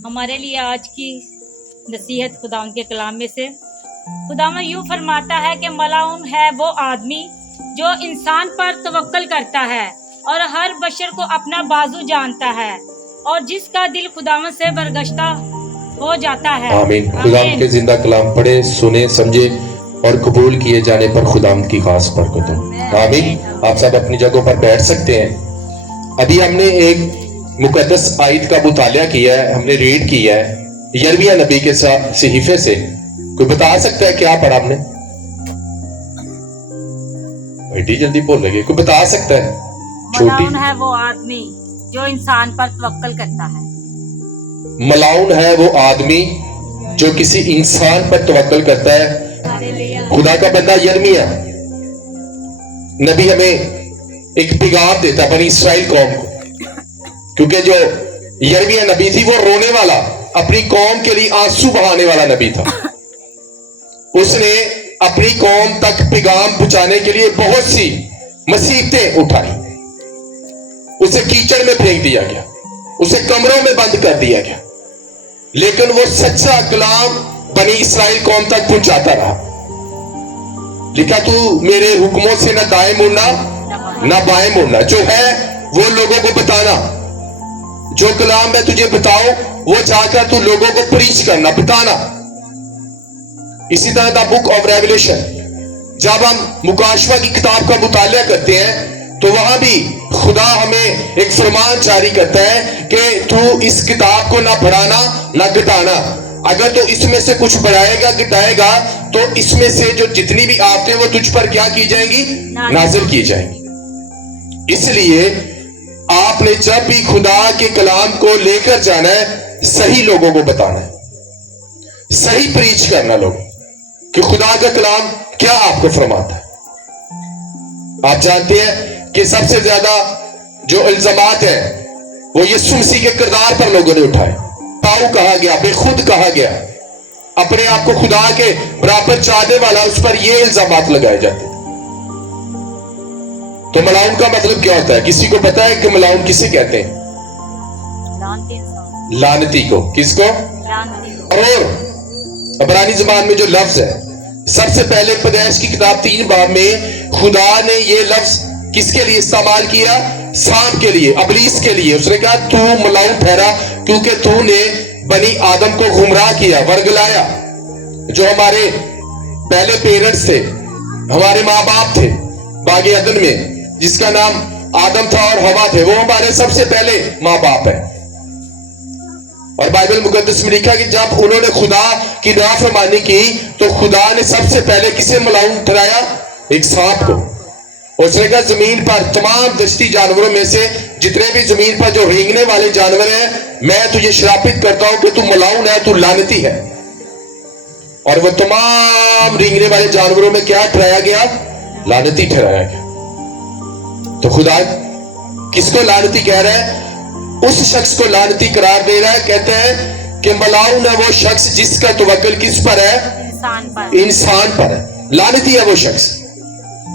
हमारे लिए आज की नसीहत खुदावंद के कलाम में से खुदावंद यूँ फरमाता है कि मलाउन है वो आदमी जो इंसान पर तवक्कल करता है और हर बशर को अपना बाजू जानता है और जिसका दिल खुदावंद से बरगश्ता हो जाता है। आमीन। खुदावंद के जिंदा कलाम पढ़े, सुने, समझे और कबूल किए जाने पर खुदावंद की खास बरकत हो। आमीन। आप सब अपनी जगहों पर बैठ सकते हैं। अभी हमने एक मुकद्दस आयत का मुतालिया किया है, हमने रीड किया है यिर्मयाह नबी के सहीफे से। कोई बता सकता है क्या पढ़ा हमने? बेटी जल्दी बोल लगे, कोई बता सकता है? मलाउन है वो आदमी जो इंसान पर तवक्कल करता है। मलाउन है वो आदमी जो किसी इंसान पर तवक्कल करता है। खुदा का बंदा यिर्मयाह नबी हमें एक पैगाम देता बनी इस्राएल कौम को, क्योंकि जो यिर्मयाह नबी थी वो रोने वाला, अपनी कौम के लिए आंसू बहाने वाला नबी था। उसने अपनी कौम तक पैगाम पहुंचाने के लिए बहुत सी मुसीबतें उठाई। उसे कीचड़ में फेंक दिया गया, उसे कमरों में बंद कर दिया गया, लेकिन वो सच्चा कलाम बनी इस्राएल कौम तक पहुंचाता रहा। लिखा तू मेरे हुक्मों से न दाएं मुड़ना न बाएं मुड़ना, जो है वो लोगों को बताना, जो कलाम मैं तुझे बताऊं वो जाकर तू लोगों को प्रीच करना, बताना। इसी तरह द बुक ऑफ रेवलेशन, जब हम मुकाशवा की किताब का मुतालिया करते हैं तो वहां भी खुदा हमें एक फरमान जारी करता है कि तू इस किताब को ना बढ़ाना ना घटाना। अगर तो इसमें से कुछ बढ़ाएगा घटाएगा तो इसमें से जो जितनी भी आफतें वो तुझ पर क्या की जाएंगी? नाजिल की जाएंगी। इसलिए आपने जब भी खुदा के कलाम को लेकर जाना है, सही लोगों को बताना है, सही प्रीच करना लोग कि खुदा का कलाम क्या आपको फरमाता है। आप जानते हैं कि सबसे ज्यादा जो इल्जामात है वो यीशु मसीह के किरदार पर लोगों ने उठाए। ताऊ कहा गया, बेखुद कहा गया, अपने आप को खुदा के बराबर चाहने वाला, उस पर ये इल्जामात लगाए जाते। तो मलाउन का मतलब क्या होता है? किसी को पता है कि मलाउन किसे कहते हैं? लानती को। किसको? और इब्रानी ज़बान में जो लफ्ज है, सबसे पहले पैदाइश की किताब 3 बाब में खुदा ने ये लफ्ज किसके लिए इस्तेमाल किया? सांप के लिए, अबलीस के लिए। उसने कहा तू मलाउन ठहरा क्योंकि तूने बनी आदम को गुमराह किया, वर्गलाया। जो हमारे पहले पेरेंट्स थे, हमारे माँ बाप थे बागे अदन में, जिसका नाम आदम था और हवा थे, वो हमारे सबसे पहले माँ बाप है। और बाइबल मुकद्दस में लिखा कि जब उन्होंने खुदा की नाफरमानी की तो खुदा ने सबसे पहले किसे मलाउन ठहराया? एक सांप को। उसने कहा जमीन पर तमाम दश्ती जानवरों में से जितने भी जमीन पर जो रेंगने वाले जानवर हैं, मैं तुझे श्रापित करता हूं कि तू मलाउन है, तू लानती है। और वो तमाम रेंगने वाले जानवरों में क्या ठहराया गया? लानती ठहराया गया। तो खुदा किसको लानती कह रहा है? उस शख्स को लानती करार दे रहा है। कहते हैं कि मलाउन है वो शख्स जिसका तवक्कुल किस पर है? इंसान पर है। लानती है वो शख्स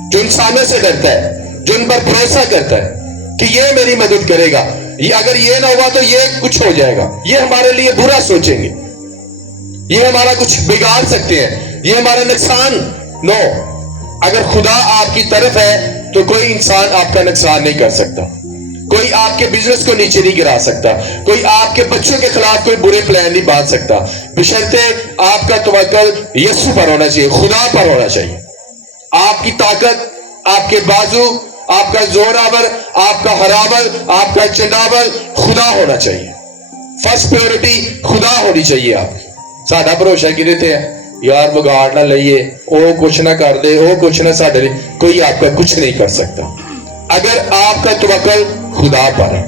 जो इंसानों से डरता है, जो उन पर भरोसा करता है कि ये मेरी मदद करेगा, ये अगर ये ना हुआ तो ये कुछ हो जाएगा, ये हमारे लिए बुरा सोचेंगे, ये हमारा कुछ बिगाड़ सकते हैं, ये हमारा नुकसान। नो, अगर खुदा आपकी तरफ है तो कोई इंसान आपका नुकसान नहीं कर सकता, कोई आपके बिजनेस को नीचे नहीं गिरा सकता, कोई आपके बच्चों के खिलाफ कोई बुरे प्लान नहीं बांध सकता, बशर्ते आपका तवक्कुल यीशु पर होना चाहिए, खुदा पर होना चाहिए। आपकी ताकत, आपके बाजू, आपका जोरावर, आपका हरावर, आपका चंडावर खुदा होना चाहिए। फर्स्ट प्रायोरिटी खुदा होनी चाहिए आपकी। साडा भरोसा किदे ते है? यार बिगाड़ ना लइए, ओ कुछ ना कर दे, ओ कुछ ना साडे लिए, कोई आपका कुछ नहीं कर सकता। अगर आपका तवक्कुल खुदा पर है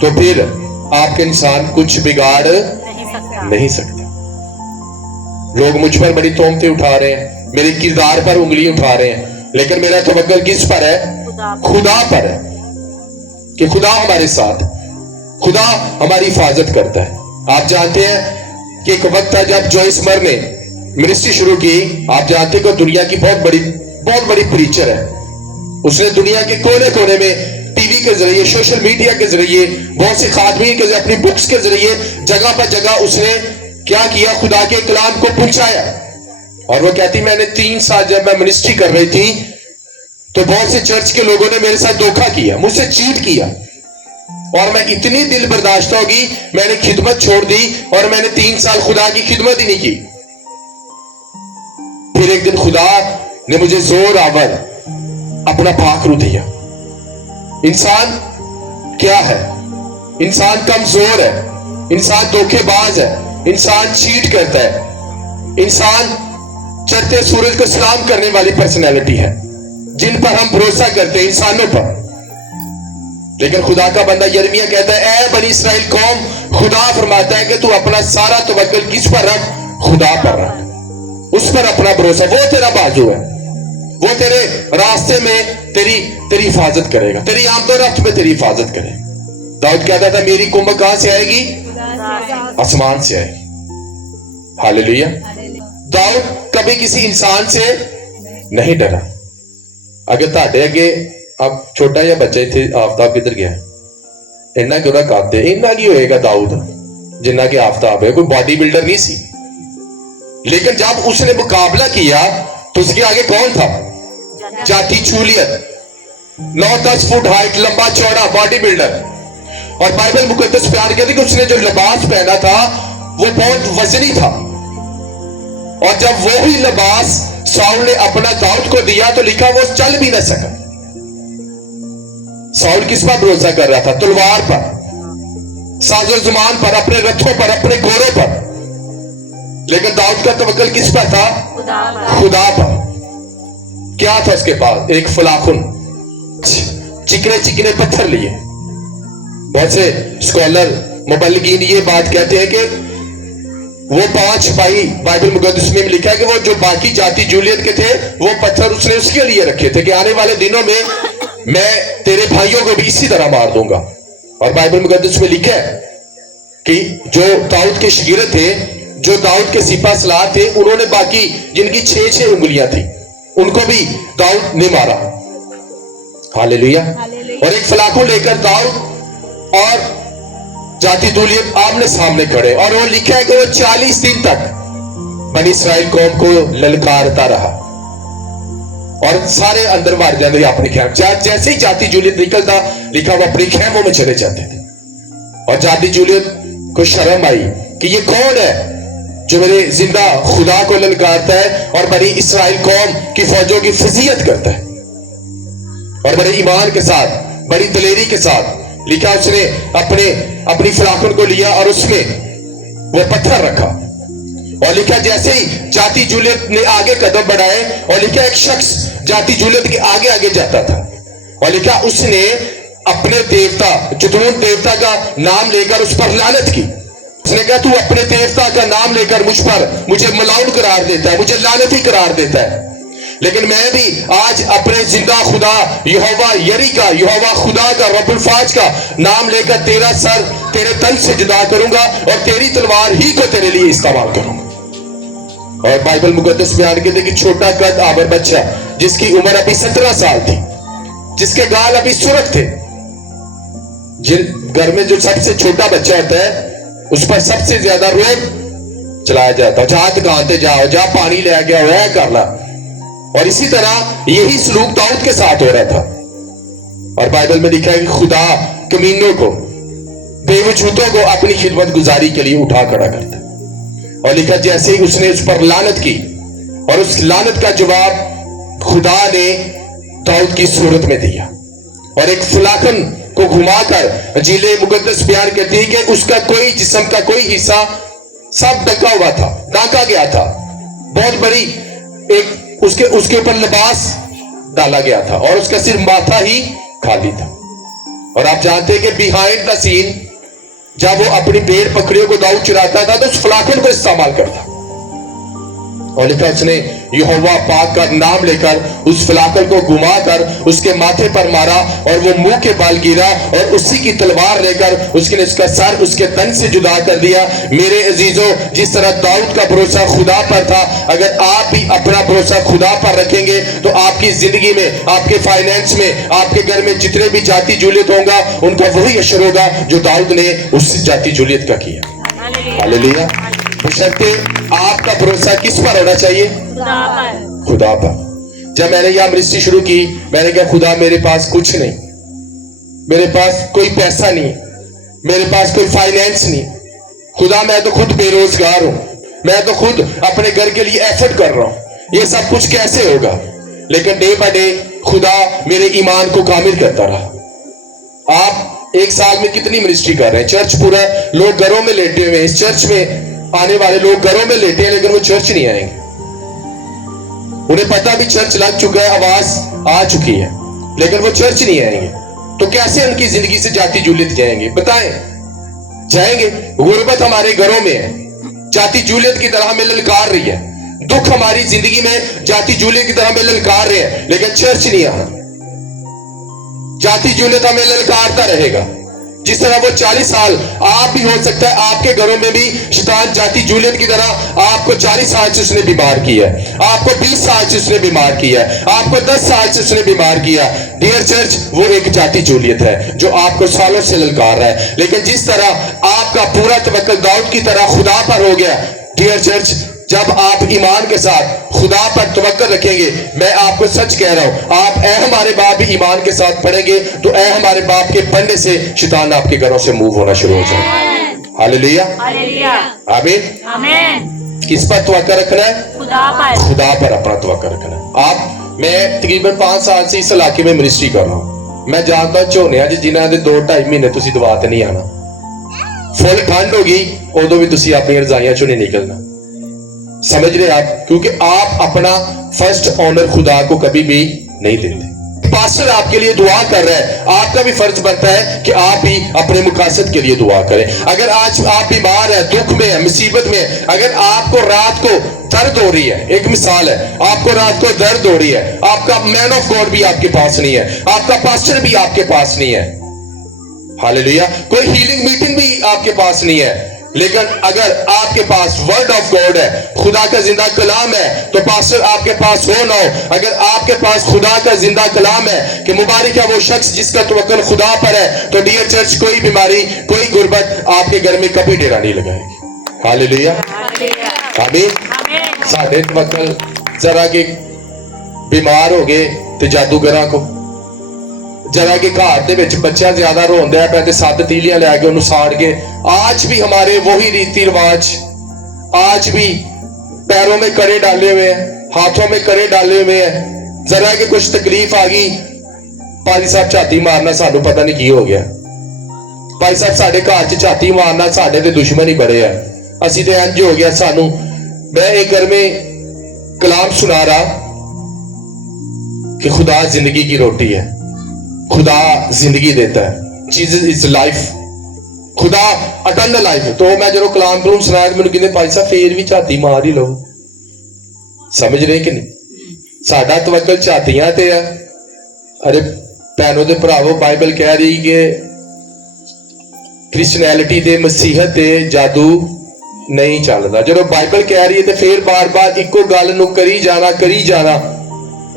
तो फिर आपके इंसान कुछ बिगाड़ नहीं सकता। लोग मुझ पर बड़ी तोहमतें उठा रहे हैं, मेरे किरदार पर उंगली उठा रहे हैं, लेकिन मेरा तवक्कुल किस पर है? खुदा पर है कि खुदा हमारे साथ, खुदा हमारी हिफाजत करता है। आप जानते हैं कि एक वक्त था जब जॉइस मर ने मिनिस्ट्री शुरू की। आप जानते हैं कि दुनिया की बहुत बड़ी प्रीचर है। उसने दुनिया के कोने कोने में ٹی وی کے ذریعے, سوشل میڈیا کے ذریعے, بہت سے خادمین کے ذریعے, اپنی بکس کے ذریعے جگہ پر جگہ اس نے کیا کیا, خدا کے کلام کو پہنچایا. اور وہ کہتی میں نے 3 سال جب میں منسٹری کر رہی تھی تو بہت سے چرچ کے لوگوں نے میرے ساتھ دھوکہ کیا, مجھ سے چیٹ کیا, اور میں اتنی دل برداشت ہوگی, میں نے خدمت چھوڑ دی اور میں نے 3 سال خدا کی خدمت ہی نہیں کی. پھر ایک دن خدا نے مجھے زور آور اپنا پاک روح دیا. انسان کیا ہے؟ انسان کمزور ہے, انسان دھوکے باز ہے, انسان چیٹ کرتا ہے, انسان چڑھتے سورج کو سلام کرنے والی پرسنالٹی ہے, جن پر ہم بھروسہ کرتے ہیں انسانوں پر. لیکن خدا کا بندہ یرمیہ کہتا ہے اے بنی اسرائیل قوم, خدا فرماتا ہے کہ تو اپنا سارا توکل کس پر رکھ؟ خدا پر رکھ, اس پر اپنا بھروسہ, وہ تیرا بازو ہے, وہ تیرے راستے میں تیری حفاظت کرے گا, تیری آمد و رفت میں تیری حفاظت کرے گا. داؤد کہتا تھا میری کمک کہاں سے آئے گی؟ آسمان سے آئے گی. ہاللیلویا. داؤد کبھی کسی انسان سے نہیں ڈرا. اگر تاڑے اگے اب چھوٹا یا بچہ تھے, آفتاب کدھر گیا, اینا کیوں نہ کہتے, اینا کی ہوئے گا داؤد جنہ کہ آفتاب ہے, کوئی باڈی بلڈر نہیں سی. لیکن جب اس نے مقابلہ کیا تو اس کے آگے کون تھا؟ جاتی چولیت, 9-10 فٹ ہائٹ, لمبا چوڑا باڈی بلڈر. اور بائبل مقدس بیان کہتے کہ اس نے جو لباس پہنا تھا وہ بہت وزنی تھا, اور جب وہی لباس ساؤل نے اپنا داؤد کو دیا تو لکھا وہ چل بھی نہ سکا. ساؤل کس پر بھروسہ کر رہا تھا؟ تلوار پر, ساز و زمان پر, اپنے رتھوں پر, اپنے گھوڑوں پر. لیکن داؤد کا توکل کس پر تھا؟ خدا پر. کیا تھا اس کے پاس؟ ایک فلاخن, چکنے چکنے پتھر لیے. بہت سے اسکالر مبلغین یہ بات کہتے ہیں کہ وہ 5 بھائی, بائبل مقدس میں لکھا ہے کہ وہ جو باقی جاتی جولیت کے تھے وہ پتھر اس نے اس کے لیے رکھے تھے کہ آنے والے دنوں میں میں تیرے بھائیوں کو بھی اسی طرح مار دوں گا. اور بائبل مقدس میں لکھا ہے کہ جو داؤد کے شاگرد تھے, جو داؤد کے سپاہ سالار تھے, انہوں نے باقی جن کی 6 انگلیاں تھی ان کو بھی داؤد نے مارا. ہاللیلویا. اور ایک فلاخن لے کر داؤد اور جاتی جولیت آمنے سامنے کھڑے, اور وہ لکھا ہے کہ وہ 40 دن تک بنی اسرائیل قوم کو للکارتا رہا, اور سارے اندر مار جاتے تھے اپنے خیمے. جیسے ہی جاتی جولیت نکلتا لکھا وہ اپنے خیموں میں چلے جاتے تھے. اور جاتی جولیت کو شرم آئی کہ یہ کون ہے جو میرے زندہ خدا کو للکارتا ہے اور بنی اسرائیل قوم کی فوجوں کی فضیحت کرتا ہے. اور بڑے ایمان کے ساتھ, بڑی دلیری کے ساتھ لکھا اس نے اپنی فلاخن کو لیا اور اس میں وہ پتھر رکھا, اور لکھا جیسے ہی جاتی جولیت نے آگے قدم بڑھائے, اور لکھا ایک شخص جاتی جولیت کے آگے آگے جاتا تھا, اور لکھا اس نے اپنے دیوتا جدون دیوتا کا نام لے کر اس پر لعنت کی. اس نے کہا تو اپنے دیوتا کا نام لے کر مجھے ملاؤن قرار دیتا ہے, مجھے لعنتی قرار دیتا ہے, لیکن میں بھی آج اپنے زندہ خدا یہوہ یری کا, یہوہ خدا کا, رب الفاج کا نام لے کر تیرا سر تیرے تن سے جدا کروں گا اور تیری تلوار ہی کو تیرے لیے استعمال کروں گا. اور بائبل مقدس بیان کہتے کہ چھوٹا قد آور بچہ جس کی عمر ابھی 17 سال تھی, جس کے گال ابھی سرخ تھے, جن گھر میں جو سب سے چھوٹا بچہ ہوتا ہے اس پر سب سے زیادہ روب چلایا جاتا, جہاں دکانتے جاؤ, جہاں پانی لے گیا وہ کر لا. اور اسی طرح یہی سلوک داؤد کے ساتھ ہو رہا تھا. اور بائبل میں لکھا ہے کہ خدا کمینوں کو, بے وجودوں کو اپنی خدمت گزاری کے لیے اٹھا کھڑا کرتا ہے. اور لکھا جیسے ہی اس نے اس پر لعنت کی, اور اس لعنت کا جواب خدا نے داؤد کی صورت میں دیا. اور ایک فلاخن کو گھما کر انجیل مقدس بیان کرتی ہے کہ اس کا کوئی جسم کا کوئی حصہ سب ڈھکا ہوا تھا, ڈھانکا گیا تھا, بہت بڑی ایک اس کے اوپر لباس ڈالا گیا تھا, اور اس کا صرف ماتھا ہی خالی تھا. اور آپ جانتے ہیں کہ بیہائنڈ دا سین جب وہ اپنی بھیڑ بکریوں کو داؤد چراتا تھا تو اس فلاخن کو استعمال کرتا, اور لکھا اس نے यहोवा पाक का नाम लेकर उस फिलाकल को घुमा कर उसके माथे पर मारा और वो मुंह के बाल गिरा और उसी की तलवार लेकर उसने उसका सर उसके तन से जुदा कर दिया। मेरे अजीजों, जिस तरह दाऊद का भरोसा खुदा पर था, अगर आप भी अपना भरोसा खुदा पर रखेंगे तो आपकी जिंदगी में, आपके फाइनेंस में, आपके घर में जितने भी जाति जूलियत होगा उनका वही असर होगा जो दाऊद ने उस जाति जूलियत का किया। हालेलुया। बशर्ते आपका भरोसा किस पर होना चाहिए? खुदा पर। जब मैंने यह मिनिस्ट्री शुरू की, मैंने कहा खुदा मेरे पास कुछ नहीं, मेरे पास कोई पैसा नहीं, मेरे पास कोई फाइनेंस नहीं, खुदा मैं तो खुद बेरोजगार हूं, मैं तो खुद अपने घर के लिए एफर्ट कर रहा हूं, ये सब कुछ कैसे होगा? लेकिन डे बाय डे खुदा मेरे ईमान को कामिल करता रहा। आप एक साल में कितनी मिनिस्ट्री कर रहे हैं? चर्च पूरा, लोग घरों में लेटे हुए हैं, इस चर्च में आने वाले लोग घरों में लेटे हैं लेकिन वो चर्च नहीं आएंगे। उन्हें पता भी चर्च लग चुका है, आवाज आ चुकी है, लेकिन वो चर्च नहीं आएंगे। तो कैसे उनकी जिंदगी से जाति जूलियत जाएंगे? बताएं, जाएंगे? गुर्बत हमारे घरों में है, जाति जूलियत की तरह हमें ललकार रही है, दुख हमारी जिंदगी में जाति जूलियत की तरह हमें ललकार रहे हैं, लेकिन चर्च नहीं आ। जाति जूलियत हमें ललकारता रहेगा। जिस तरह वो 40 साल, आप भी हो सकता है आपके घरों में भी शैतान जाति जूलियत की तरह आपको 40 साल से उसने बीमार किया है, आपको 20 साल से उसने बीमार किया है, आपको 10 साल से उसने बीमार किया। डियर चर्च, वो एक जाति जूलियत है जो आपको सालों से ललकार रहा है। लेकिन जिस तरह आपका पूरा तवक्कुल दाऊद की तरह खुदा पर हो गया, डियर चर्च, जब आप ईमान के साथ खुदा पर तवक्कुल रखेंगे, मैं आपको सच कह रहा हूं, आप ऐ हमारे बाप भी ईमान के साथ पढ़ेंगे तो ऐ हमारे बाप के पढ़ने से शैतान आपके घरों से मूव होना शुरू हो जाएगा। हालेलुया, आमीन, आमीन। किस पर तवक्कुल रखना है? खुदा पर। खुदा पर अपना तवक्कुल रखना है। आप, मैं तकरीबन 5 साल से इस इलाके में मिनिस्ट्री कर रहा हूं। मैं जानता झोनिया जी जिन्हां दे 2-2.5 महीने तुसी दवा ते नहीं आना, फुल ठंड होगी उदों भी तुसी अपनी रजाइयां चों नहीं निकलना। समझ रहे आप? क्योंकि आप अपना फर्स्ट ऑनर खुदा को कभी भी नहीं देते। पास्टर आपके लिए दुआ कर रहा है, आपका भी फर्ज बनता है कि आप भी अपने मुकासद के लिए दुआ करें। अगर आज आप बीमार है, दुख में है, मुसीबत में है, अगर आपको रात को दर्द हो रही है, एक मिसाल है, आपको रात को दर्द हो रही है, आपका मैन ऑफ गॉड भी आपके पास नहीं है, आपका पास्टर भी आपके पास नहीं है, हालेलुया, कोई हीलिंग मीटिंग भी आपके पास नहीं है, लेकिन अगर आपके पास वर्ड ऑफ गॉड है, खुदा का जिंदा कलाम है, तो पास्टर आपके पास हो ना हो, अगर आपके पास खुदा का जिंदा कलाम है कि मुबारक है वो शख्स जिसका तवक्कुल खुदा पर है, तो डियर चर्च, कोई बीमारी, कोई गुर्बत आपके घर में कभी डेरा नहीं लगाएगी। हालेलुया, आमीन। साडे तवक्कुल जरा के बीमार हो गए तो जादूगरां को, जरा के घर दे विच बच्चा ज्यादा रोंदा है ते 7 तीलियां लैके उन्हें साड़ के, आज भी हमारे वही रीति रिवाज, आज भी पैरों में कड़े डाले हुए हैं, हाथों में कड़े डाले हुए हैं। जरा के कुछ तकलीफ आ गई, पाजी साहब झाती मारना, सानू पता नहीं की हो गया, भाई साहब साडे घर च झाती मारना, साडे ते दुश्मन ही बड़े है, असी ते इंज हो गया सानू। मैं एक घर में कलाम सुना रहा कि खुदा जिंदगी की रोटी है, खुदा जिंदगी देता है, जीसस इज लाइफ, खुदा अटर्नल लाइफ। तो मैं जो कलाम कलूम सुनाया मैंने कहते भाई साहब फिर भी झाती मार ही लो। समझ रहे कि नहीं? साडा तवक्कुल झातियां ते है। अरे भैनों ते भरावो, बाइबल कह रही कि क्रिश्चियनिटी ते मसीहत ते जादू नहीं चलता। जो बाइबल कह रही है तो फिर बार बार इको गल नूं करी जाना,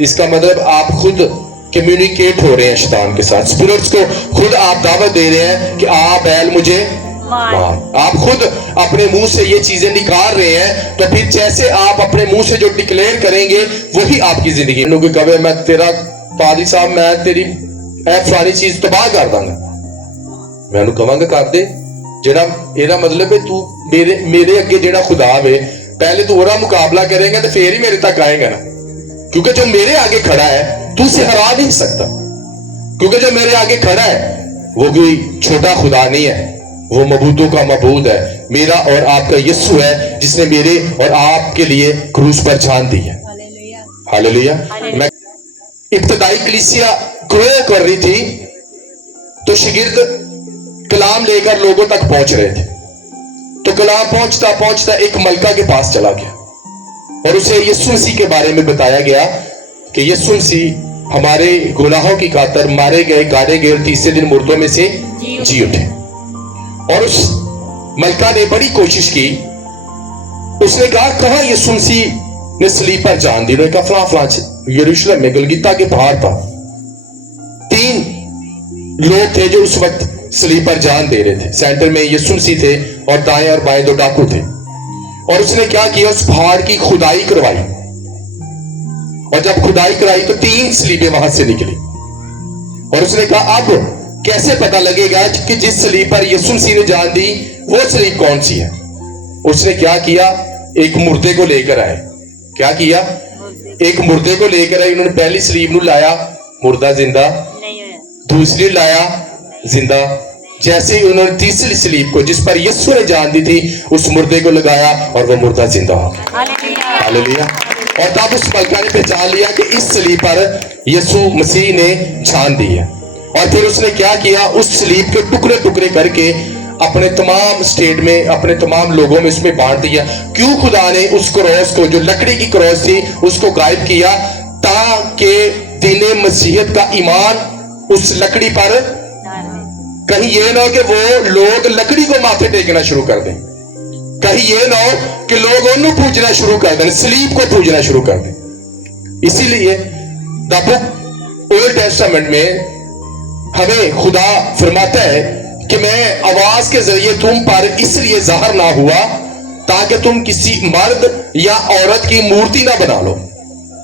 इसका मतलब आप खुद कम्युनिकेट हो रहे हैं शैतान के साथ, स्पिरिट्स को खुद आप दावत दे रहे हैं कि आप बैल मुझे मार। आप खुद अपने मुंह से ये चीजें निकाल रहे हैं, तो फिर जैसे आप अपने मुंह से जो डिक्लेयर करेंगे वही आपकी जिंदगी में। कहे मैं तेरा पादी साहब, मैं तेरी फलानी चीज तबाह कर दूंगा, मैं उन्हें कहांगा कर दे, जेड़ा एदा मतलब है तू मेरे अगे जेड़ा खुदा वे, पहले तू ओरा मुकाबला करेगा तो फिर ही मेरे तक आएगा ना, क्योंकि जो मेरे आगे खड़ा है तू उसे हरा नहीं सकता, क्योंकि जो मेरे आगे खड़ा है वो कोई छोटा खुदा नहीं है, वो मबूदों का मबूद है, मेरा और आपका यीशु है जिसने मेरे और आपके लिए क्रूस पर जान दी है। हालेलुया। मैं इब्तदाई कलीसिया ग्रो कर रही थी तो शागिर्द कलाम लेकर लोगों तक पहुंच रहे थे, तो कलाम पहुंचता पहुंचता एक मलका के पास चला गया और उसे यीशु मसीह के बारे में बताया गया कि यीशु मसीह हमारे गुनाहों की खातिर मारे गए, गाड़े गए और तीसरे दिन मुर्दों में से जी उठे। और उस मलका ने बड़ी कोशिश की, उसने कहा कहां यीशु मसीह ने सलीब पर जान दी? उन्होंने कहा फलां फलां यरूशलेम में गलगिता के पहाड़ पर 3 लोग थे जो उस वक्त सलीब पर जान दे रहे थे। सेंटर में यीशु मसीह थे और दाएं और बाएं 2 डाकू थे। और उसने क्या किया, उस पहाड़ की खुदाई करवाई, और जब खुदाई कराई तो 3 सलीबें वहां से निकली। और उसने कहा अब कैसे पता लगेगा कि जिस सलीब पर यीशु मसीह ने जान दी वो सलीब कौन सी है? उसने क्या किया, एक मुर्दे को लेकर आए। क्या किया, एक मुर्दे को लेकर आए। उन्होंने पहली सलीब ਨੂੰ लाया, मुर्दा जिंदा, दूसरी लाया जिंदा। जैसे ही उन्होंने तीसरी सलीब को जिस पर यीशु ने जान दी थी उस मुर्दे को लगाया और वो मुर्दा जिंदा हो गया। हालेलुया। और तब उस मलका ने पहचान लिया कि इस सलीब पर यीशु मसीह ने जान दी है। और फिर उसने क्या किया, उस सलीब के टुकड़े टुकड़े करके अपने तमाम स्टेट में, अपने तमाम लोगों में उसमें बांट दिया। क्यों खुदा ने उस क्रॉस को, जो लकड़ी की क्रॉस थी, उसको गायब किया? ताकि दीने मसीहत का ईमान उस लकड़ी पर कहीं ये ना हो कि वो लोग लकड़ी को माथे टेकना शुरू कर दें, कहीं ये ना हो कि लोग उन्हें पूजना शुरू कर दें, सलीब को पूजना शुरू कर दें। इसीलिए द बुक ओल्ड टेस्टामेंट में हमें खुदा फरमाता है कि मैं आवाज के जरिए तुम पर इसलिए जाहिर ना हुआ ताकि तुम किसी मर्द या औरत की मूर्ति ना बना लो।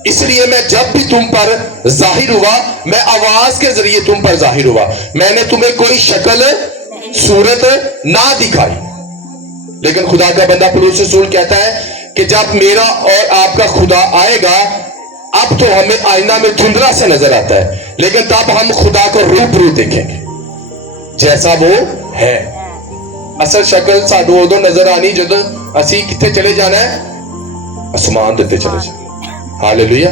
इसलिए मैं जब भी तुम पर जाहिर हुआ, मैं आवाज के जरिए तुम पर जाहिर हुआ। मैंने तुम्हें कोई शक्ल सूरत ना दिखाई। लेकिन खुदा का बंदा पौलुस रसूल कहता है कि जब मेरा और आपका खुदा आएगा, अब तो हमें आईना में धुंधला सा नजर आता है, लेकिन तब हम खुदा को रूबरू देखेंगे जैसा वो है। असल शक्ल साडू उदों नजर आनी जदों असीं कित्थे चले जाना है, आसमान दे उत्ते चले जाना। हालेलुया।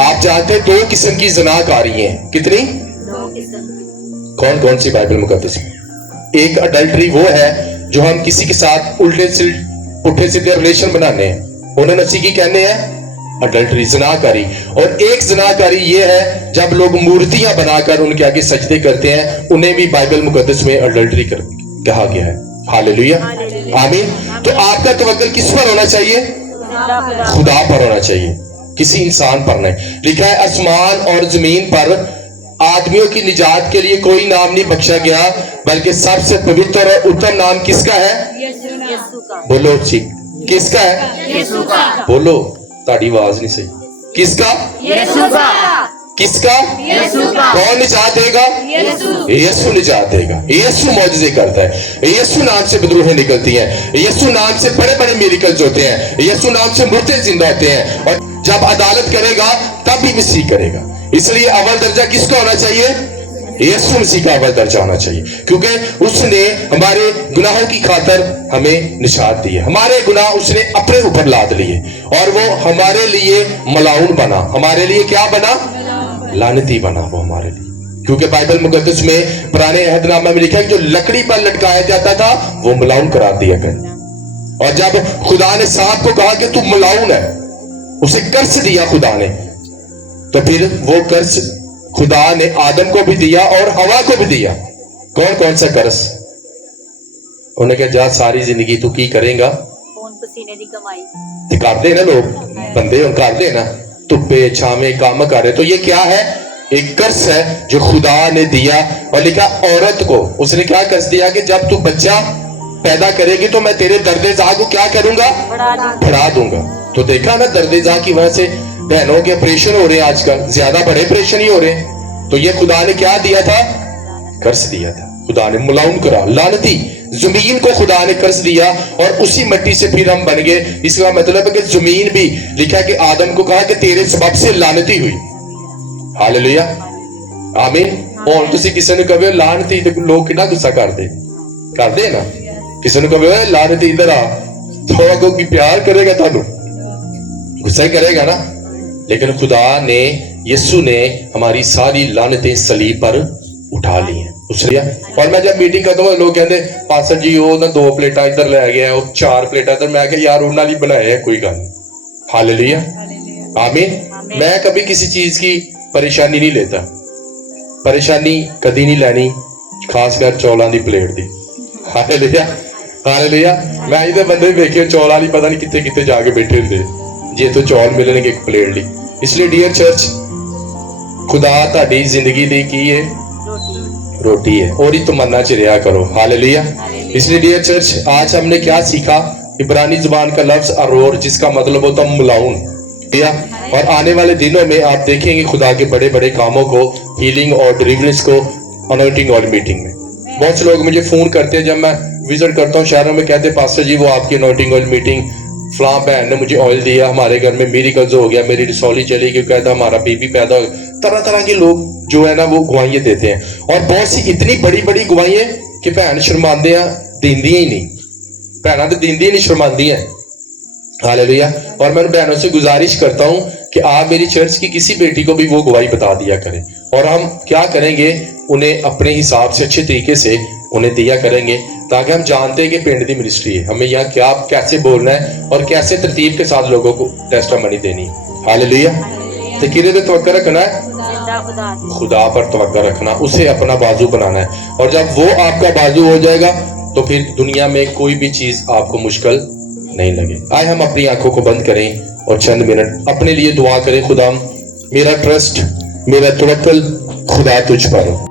आप जानते हैं 2 किस्म की ज़नाकारी हैं। कितनी? 2 किस्म। कौन कौन सी बाइबल मुकद्दस में? एक अडल्ट्री वो है जो हम किसी के साथ पुठे सीधे रिलेशन बनाने हैं, उन्हें नसी की कहने हैं अडल्ट्री, ज़नाकारी। और एक ज़नाकारी ये है जब लोग मूर्तियां बनाकर उनके आगे सजदे करते हैं, उन्हें भी बाइबल मुकद्दस में अडल्ट्री कहा गया है। हालेलुया, आमीन। तो आपका तवक्कुल किस पर होना चाहिए? खुदा पर होना चाहिए, किसी इंसान पर नहीं। लिखा है आसमान और जमीन पर आदमियों की निजात के लिए कोई नाम नहीं बख्शा गया, बल्कि सबसे पवित्र और उत्तम नाम किसका है? यीशु का। बोलो जी, किसका है? यीशु का। बोलो, ताड़ी आवाज नहीं सही। किसका? यीशु का। किसका? यीशु का। कौन निजात देगा? यीशु निजात देगा। यीशु मौजज़े करता है। यीशु नाम से बदरूहें निकलती हैं। यीशु नाम से बड़े बड़े मिरेकल्स होते हैं। यीशु नाम से मुर्दे जिंदा होते हैं। और जब अदालत करेगा तब भी मसीह करेगा। इसलिए अव्वल दर्जा किसका होना चाहिए? यीशु मसीह का अव्वल दर्जा होना चाहिए, क्योंकि उसने हमारे गुनाहों की खातिर हमें निशात दी है। हमारे गुनाह उसने अपने ऊपर लाद लिए और वो हमारे लिए मलाउन बना। हमारे लिए क्या बना? लानती बना वो हमारे लिए। क्योंकि बाइबल मुकद्दस में पुराने अहदनामा में लिखा है कि जो लकड़ी पर लटकाया जाता था वो मलाउन करार दिया गया। और जब खुदा ने सांप को कहा कि तू मलाउन है, उसे कर्ज दिया खुदा ने, तो फिर वो कर्ज खुदा ने आदम को भी दिया और हवा को भी दिया। कौन कौन सा कर्ज? उन्हें कहा जा सारी जिंदगी तू की करेगा? खून पसीने की कमाई ते करते ना लोग, बंदे हम करते ना, धुप्पे छावे काम कर रहे। तो ये क्या है? एक कर्ज है जो खुदा ने दिया। और लिखा औरत को उसने क्या कर्ज दिया कि जब तू बच्चा पैदा करेगी तो मैं तेरे दर्द-ए-ज़ा को क्या करूंगा? बढ़ा दूंगा। तो देखा ना, दर्द-ए-ज़ा की वजह से बहनों के ऑपरेशन हो रहे हैं आजकल, ज्यादा बड़े ऑपरेशन ही हो रहे हैं। तो ये खुदा ने क्या दिया था? कर्ज दिया था। खुदा ने मुलाउन करा, लानती जमीन को खुदा ने कर्ज दिया और उसी मिट्टी से फिर हम बन गए। इसका मतलब है कि जमीन भी, लिखा कि आदम को कहा कि तेरे सबब से लानती हुई। हालेलुया, आमीन। और तुसी किसी ने कहे लानती तो लोग कितना गुस्सा करते ना। किसी ने कहे लानती इधर आ, थोड़ा कोई प्यार करेगा थानू, गुस्सा ही करेगा ना। लेकिन खुदा ने, यीशु ने हमारी सारी लानतें सलीब पर उठा ली हैं। और मैं जब मीटिंग करता हूँ लोग कहते पास्टर जी वो ना 2 प्लेटा इधर लै गया, वो 4 प्लेटा इधर। मैं कहा यार उन्होंने बनाए है, कोई गल नहीं। हालेलुया, आमीन। मैं कभी किसी चीज की परेशानी नहीं लेता, परेशानी कदी नहीं लैनी, खासकर चौलां दी प्लेट दी। Hallelujah, hallelujah. मैं ਇਹਦੇ ਬੰਦੇ ਵੀ ਵੇਖੇ ਚੌਲ ਵਾਲੀ ਪਤਾ ਨਹੀਂ ਕਿੱਥੇ ਕਿੱਥੇ ਜਾ ਕੇ ਬੈਠੇ ਹੁੰਦੇ ਜੇ ਤੋਂ ਚੌਲ ਮਿਲਣਗੇ ਇੱਕ ਪਲੇਟ ਲਈ। इसलिए डियर चर्च, खुदा ਤੁਹਾਡੀ ਜ਼ਿੰਦਗੀ ਲਈ ਕੀ ਹੈ? रोटी रोटी है, और ही तमन्ना च रहा करो। हालेलुया। इसलिए डियर चर्च, आज हमने क्या सीखा? इब्रानी जुबान का लफ्ज अरोर, जिसका मतलब होता है मुलाउन। और आने वाले दिनों में आप देखेंगे खुदा के बड़े बड़े कामों को, हीलिंग और डिलीवरेंस को अनॉइंटिंग ऑयल मीटिंग में। बहुत से लोग मुझे फोन करते हैं जब मैं विजिट करता हूँ शहरों में, कहते हैं पास्टर जी वो आपकी अनॉइंटिंग ऑयल मीटिंग, फलां बहन ने मुझे ऑयल दिया, हमारे घर में मिरेकल्स हो गया, मेरी रसौली चली गई, कहता हमारा बेबी पैदा हो गया। तरह तरह के लोग जो है ना वो गवाहियां देते हैं, और बहुत सी इतनी बड़ी बड़ी गवाहियां कि भैन शर्मांदे देंदी ही नहीं, भैन तो देंदी ही नहीं, शर्मांदी है। हालेलुया। और मैं बहनों से गुजारिश करता हूं कि आप मेरी चर्च की किसी बेटी को भी वो गवाही बता दिया करें, और हम क्या करेंगे, उन्हें अपने हिसाब से अच्छे तरीके से उन्हें दिया करेंगे, ताकि हम जानते हैं कि पिंड की मिनिस्ट्री है, हमें यहाँ क्या कैसे बोलना है और कैसे तरतीब के साथ लोगों को टेस्टिमनी देनी है। हालेलुया। तो किरे पे तवक्कल रखना है? जिंदा खुदा दी। खुदा पर तवक्कल रखना, उसे अपना बाजू बनाना है, और जब वो आपका बाजू हो जाएगा तो फिर दुनिया में कोई भी चीज आपको मुश्किल नहीं लगे। आए हम अपनी आंखों को बंद करें और चंद मिनट अपने लिए दुआ करें। खुदा, मेरा ट्रस्ट, मेरा तवक्कल खुदा तुझ पर हो।